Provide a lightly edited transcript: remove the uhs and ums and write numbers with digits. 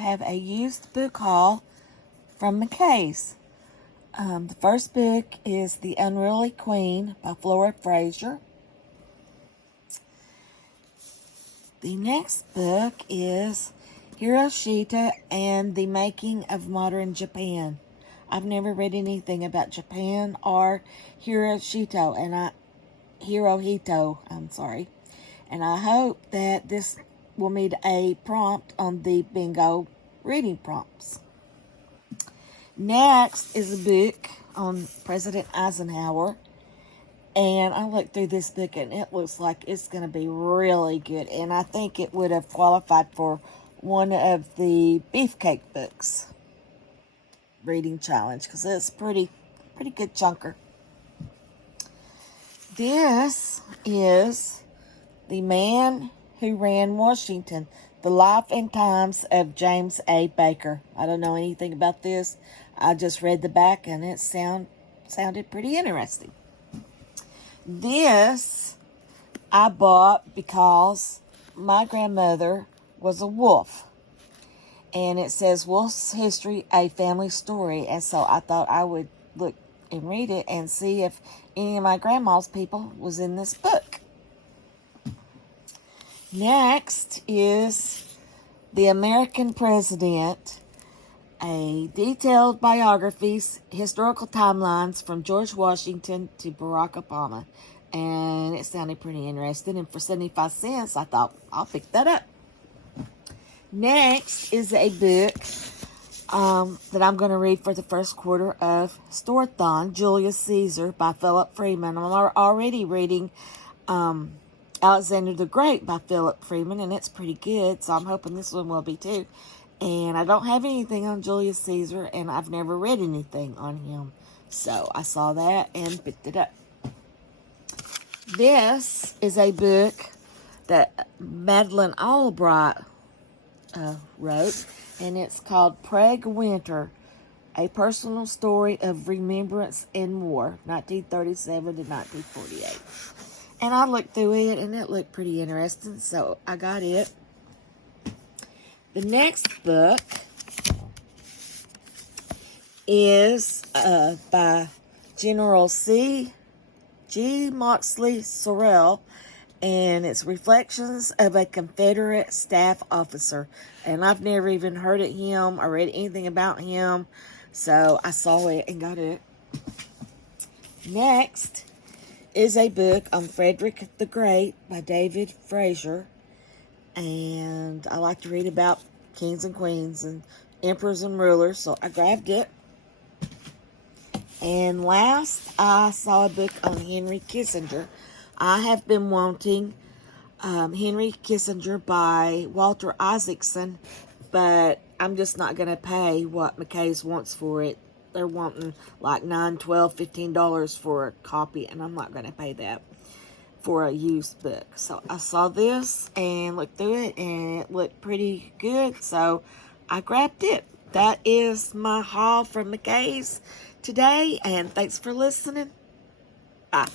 have a used book haul from McKay's. The first book is The Unruly Queen by Flora Fraser. The next book is Hiroshita and the Making of Modern Japan. I've never read anything about Japan or Hirohito, and I hope that this will meet a prompt on the bingo reading prompts. Next is a book on President Eisenhower, and I looked through this book and it looks like it's going to be really good, and I think it would have qualified for one of the beefcake books reading challenge because it's pretty good chunker. This is The Man Who Ran Washington, The Life and Times of James A. Baker. I don't know anything about this. I just read the back and it sounded pretty interesting. This I bought because my grandmother was a wolf. And it says Wolf's History, A Family Story. And so I thought I would look and read it and see if any of my grandma's people was in this book. Next is The American President, a detailed biographies, historical timelines from George Washington to Barack Obama. And it sounded pretty interesting. And for 75 cents, I thought I'll pick that up. Next is a book that I'm going to read for the first quarter of Storathon, Julius Caesar by Philip Freeman. I'm already reading Alexander the Great by Philip Freeman, and it's pretty good, so I'm hoping this one will be too. And I don't have anything on Julius Caesar, and I've never read anything on him. So I saw that and picked it up. This is a book that Madeline Albright wrote, and it's called Prague Winter, a personal story of remembrance and war, 1937 to 1948. And I looked through it, and it looked pretty interesting, so I got it. The next book is by General C. G. Moxley Sorrell, and it's Reflections of a Confederate Staff Officer. And I've never even heard of him or read anything about him, so I saw it and got it. Next is a book on Frederick the Great by David Fraser. And I like to read about kings and queens and emperors and rulers, so I grabbed it. And last, I saw a book on Henry Kissinger. I have been wanting Henry Kissinger by Walter Isaacson, but I'm just not going to pay what McKay's wants for it. They're wanting like $9, $12, $15 for a copy, and I'm not going to pay that for a used book. So I saw this and looked through it, and it looked pretty good, so I grabbed it. That is my haul from McKay's today, and thanks for listening. Bye.